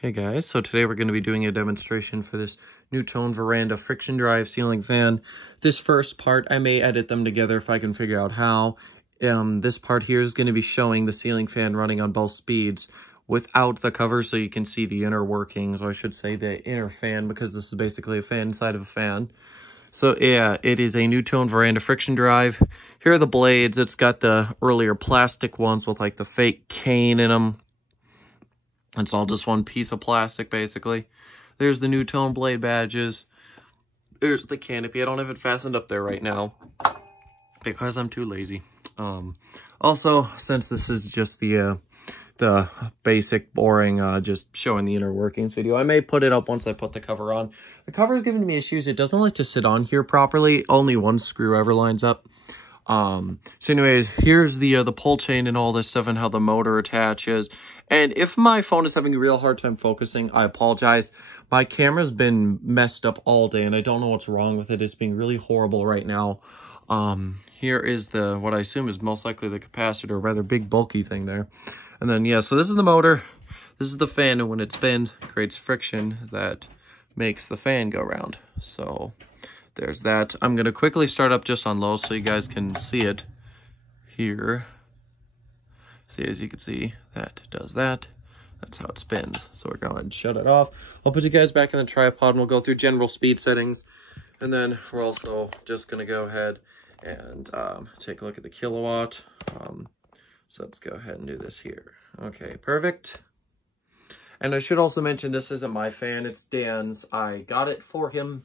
Hey guys, so today we're going to be doing a demonstration for this Nutone Verandah friction drive ceiling fan. This first part, I may edit them together if I can figure out how. This part here is going to be showing the ceiling fan running on both speeds without the cover, so you can see the inner workings, or I should say the inner fan, because this is basically a fan inside of a fan. So yeah, it is a Nutone Verandah friction drive. Here are the blades. It's got the earlier plastic ones with like the fake cane in them. It's all just one piece of plastic, basically. There's the Nutone blade badges. There's the canopy. I don't have it fastened up there right now because I'm too lazy. Also, since this is just the basic, boring, just showing the inner workings video, I may put it up once I put the cover on. The cover is giving me issues. It doesn't like to sit on here properly. Only one screw ever lines up. So anyways, here's the pull chain and all this stuff and how the motor attaches. And if my phone is having a real hard time focusing, I apologize. My camera's been messed up all day and I don't know what's wrong with it. It's being really horrible right now. Here is what I assume is most likely the capacitor, rather big bulky thing there. And then, yeah, so this is the motor. This is the fan, and when it spins, it creates friction that makes the fan go round. So there's that. I'm going to quickly start up just on low so you guys can see it here. See, as you can see, that does that. That's how it spins. So we're going to shut it off. I'll put you guys back in the tripod and we'll go through general speed settings. And then we're also just going to go ahead and take a look at the kilowatt. So let's go ahead and do this here. Okay, perfect. And I should also mention this isn't my fan, it's Dan's. I got it for him.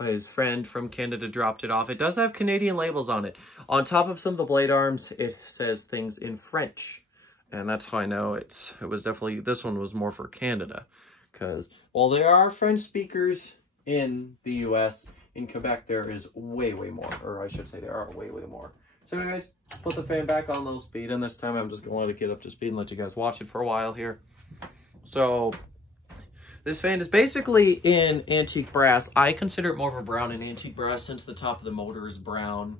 His friend from Canada dropped it off. It does have Canadian labels on it. On top of some of the blade arms, it says things in French. And that's how I know it was definitely, this one was more for Canada. Because while there are French speakers in the US, in Quebec there is way, way more. Or I should say there are way, way more. So anyways, put the fan back on low speed. And this time I'm just going to let it get up to speed and let you guys watch it for a while here. So this fan is basically in antique brass. I consider it more of a brown and antique brass since the top of the motor is brown.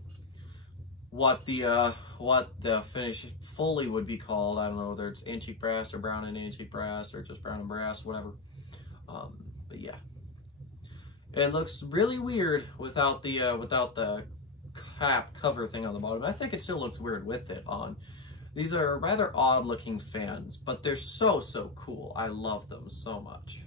What the finish fully would be called, I don't know whether it's antique brass or brown and antique brass or just brown and brass, whatever. But yeah, it looks really weird without the cap cover thing on the bottom. I think it still looks weird with it on. These are rather odd looking fans, but they're so cool. I love them so much.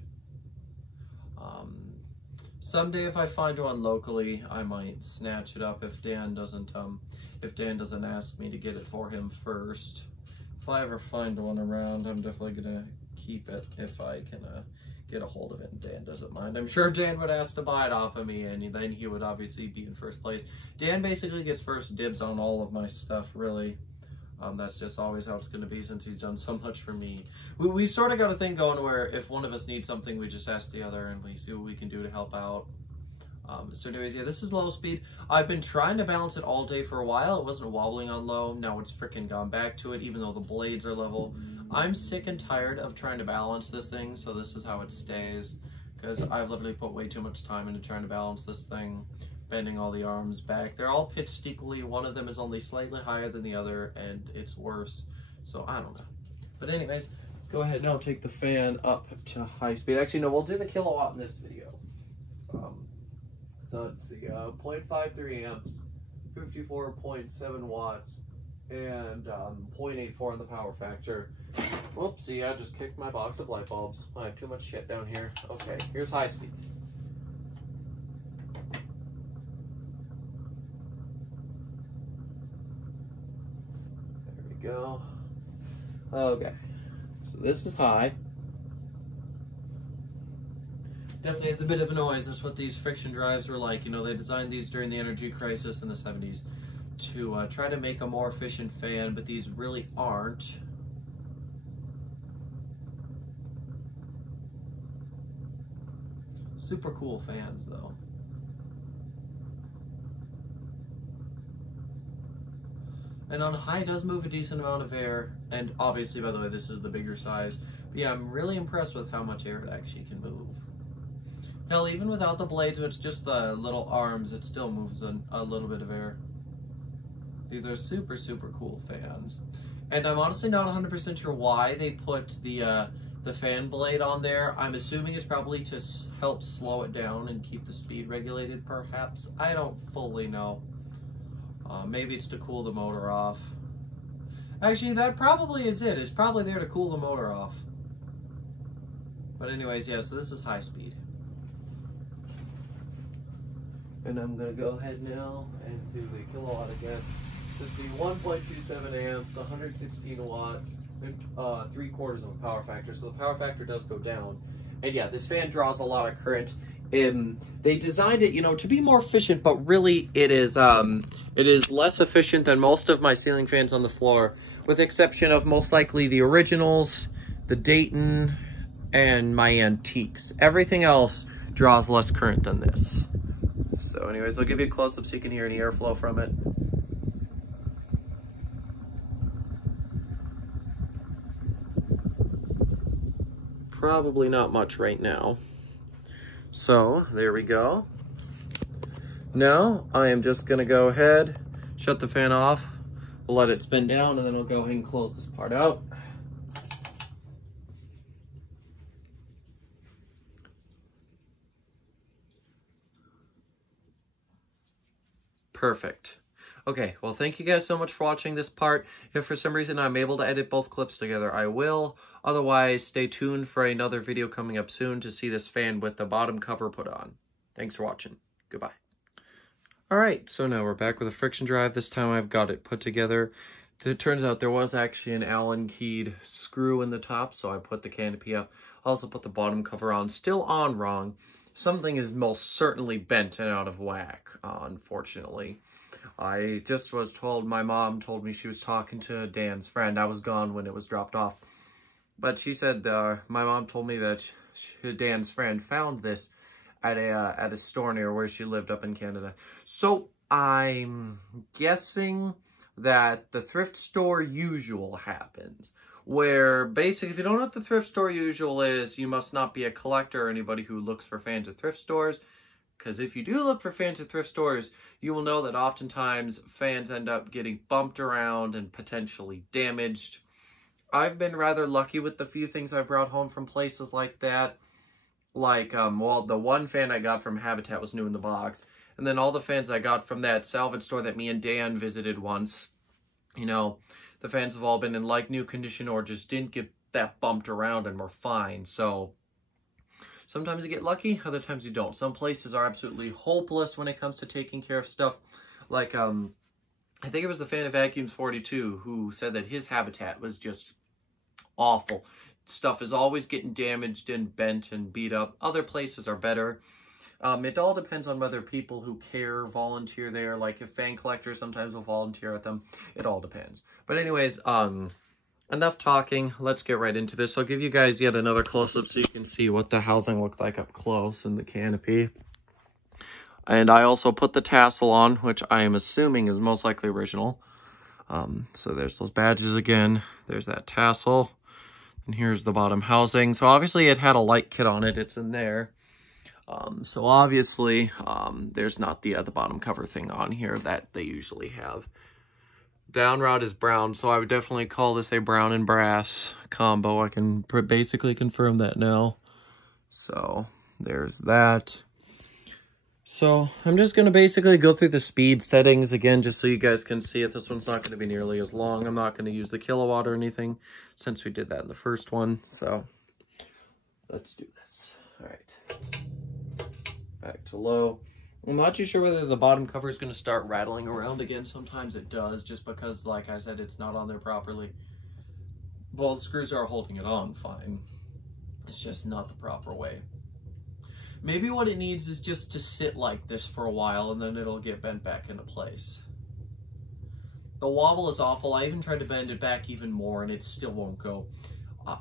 Someday if I find one locally, I might snatch it up if Dan doesn't ask me to get it for him first. If I ever find one around, I'm definitely gonna keep it if I can get a hold of it and Dan doesn't mind. I'm sure Dan would ask to buy it off of me and then he would obviously be in first place. Dan basically gets first dibs on all of my stuff, really. That's just always how it's going to be since he's done so much for me. We sort of got a thing going where if one of us needs something, we just ask the other and we see what we can do to help out. So anyways, yeah, this is low speed. I've been trying to balance it all day for a while. It wasn't wobbling on low. Now it's freaking gone back to it, even though the blades are level. I'm sick and tired of trying to balance this thing, so this is how it stays. Because I've literally put way too much time into trying to balance this thing. Bending all the arms back. They're all pitched equally. One of them is only slightly higher than the other, and it's worse. So I don't know. But anyways, let's go ahead now take the fan up to high speed. Actually, no, we'll do the kilowatt in this video. So let's see, 0.53 amps, 54.7 watts, and 0.84 on the power factor. Whoopsie, I just kicked my box of light bulbs. I have too much shit down here. Okay, here's high speed. Go. Okay, so this is high. Definitely has a bit of a noise. That's what these friction drives were like. You know, they designed these during the energy crisis in the 70s to try to make a more efficient fan, but these really aren't. Super cool fans, though. And on high, it does move a decent amount of air. And obviously, by the way, this is the bigger size. But yeah, I'm really impressed with how much air it actually can move. Hell, even without the blades, which just the little arms, it still moves a little bit of air. These are super cool fans. And I'm honestly not 100% sure why they put the the fan blade on there. I'm assuming it's probably to help slow it down and keep the speed regulated, perhaps. I don't fully know. Maybe it's to cool the motor off. Actually, that probably is it. It's probably there to cool the motor off. But anyways, yeah, so this is high speed. And I'm going to go ahead now and do the kilowatt again. This is the 1.27 amps, 116 watts, and 3/4 of a power factor. So the power factor does go down. And yeah, this fan draws a lot of current. They designed it, you know, to be more efficient, but really it is less efficient than most of my ceiling fans on the floor, with the exception of most likely the originals, the Dayton, and my antiques. Everything else draws less current than this. So anyways, I'll give you a close-up so you can hear any airflow from it. Probably not much right now. So there we go. Now I am just gonna go ahead, shut the fan off, we'll let it spin down, and then I'll go ahead and close this part out. Perfect. Okay, well, thank you guys so much for watching this part. If for some reason I'm able to edit both clips together, I will. Otherwise, stay tuned for another video coming up soon to see this fan with the bottom cover put on. Thanks for watching. Goodbye. Alright, so now we're back with a friction drive. This time I've got it put together. It turns out there was actually an Allen keyed screw in the top, so I put the canopy up. I also put the bottom cover on. Still on wrong. Something is most certainly bent and out of whack, unfortunately. I just was told, my mom told me she was talking to Dan's friend. I was gone when it was dropped off. But she said, my mom told me that Dan's friend found this at a store near where she lived up in Canada. So I'm guessing that the thrift store usual happens. Where basically, if you don't know what the thrift store usual is, you must not be a collector or anybody who looks for fans at thrift stores. Because if you do look for fans at thrift stores, you will know that oftentimes fans end up getting bumped around and potentially damaged. I've been rather lucky with the few things I've brought home from places like that. Like, well, the one fan I got from Habitat was new in the box. And then all the fans I got from that salvage store that me and Dan visited once, you know, the fans have all been in like new condition or just didn't get that bumped around and were fine. So sometimes you get lucky, other times you don't. Some places are absolutely hopeless when it comes to taking care of stuff. Like, I think it was the fan of Vacuums 42 who said that his Habitat was just awful. Stuff is always getting damaged and bent and beat up. Other places are better. It all depends on whether people who care volunteer there. Like, if fan collectors sometimes will volunteer at them. It all depends. But anyways, enough talking. Let's get right into this. I'll give you guys yet another close-up so you can see what the housing looked like up close in the canopy. And I also put the tassel on, which I am assuming is most likely original. So there's those badges again. There's that tassel. And here's the bottom housing. So obviously it had a light kit on it. It's in there. So obviously there's not the bottom cover thing on here that they usually have. Down rod is brown, so I would definitely call this a brown and brass combo. I can basically confirm that now. So there's that. So I'm just going to basically go through the speed settings again, just so you guys can see it. This one's not going to be nearly as long. I'm not going to use the kilowatt or anything since we did that in the first one. So let's do this. All right. Back to low. I'm not too sure whether the bottom cover is going to start rattling around again. Sometimes it does, just because, like I said, it's not on there properly. Well, the screws are holding it on fine. It's just not the proper way. Maybe what it needs is just to sit like this for a while, and then it'll get bent back into place. The wobble is awful. I even tried to bend it back even more, and it still won't go.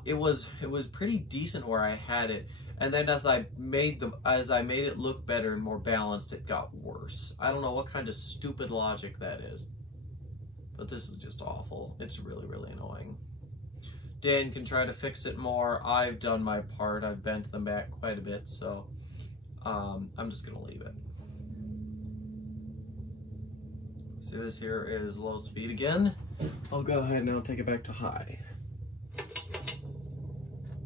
It was pretty decent where I had it. And then as I made it look better and more balanced, it got worse. I don't know what kind of stupid logic that is. But this is just awful. It's really, really annoying. Dan can try to fix it more. I've done my part. I've bent them back quite a bit, so I'm just gonna leave it. See, this here is low speed again. I'll go ahead and I'll take it back to high.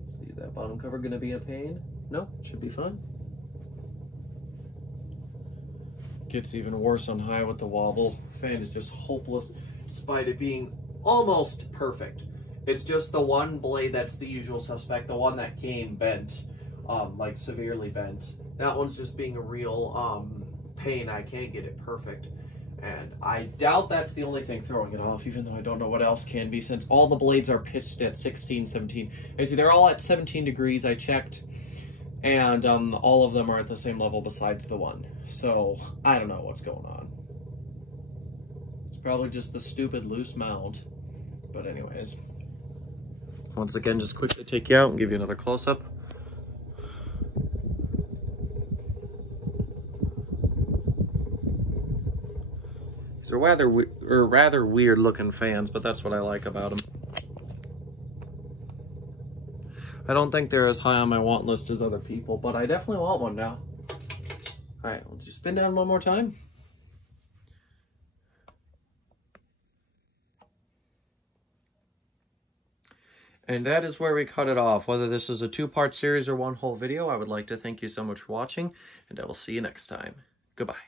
See Bottom cover gonna be a pain? No, should be fine. Gets even worse on high with the wobble. Fan is just hopeless, despite it being almost perfect. It's just the one blade that's the usual suspect, the one that came bent, like severely bent. That one's just being a real pain. I can't get it perfect. And I doubt that's the only thing throwing it off, even though I don't know what else can be, since all the blades are pitched at 16, 17. As they're all at 17 degrees, I checked, and all of them are at the same level besides the one. So, I don't know what's going on. It's probably just the stupid loose mount. But anyways. Once again, just quickly take you out and give you another close-up. These are rather weird looking fans, but that's what I like about them. I don't think they're as high on my want list as other people, but I definitely want one now. All right, let's just spin down one more time. And that is where we cut it off. Whether this is a two-part series or one whole video, I would like to thank you so much for watching, and I will see you next time. Goodbye.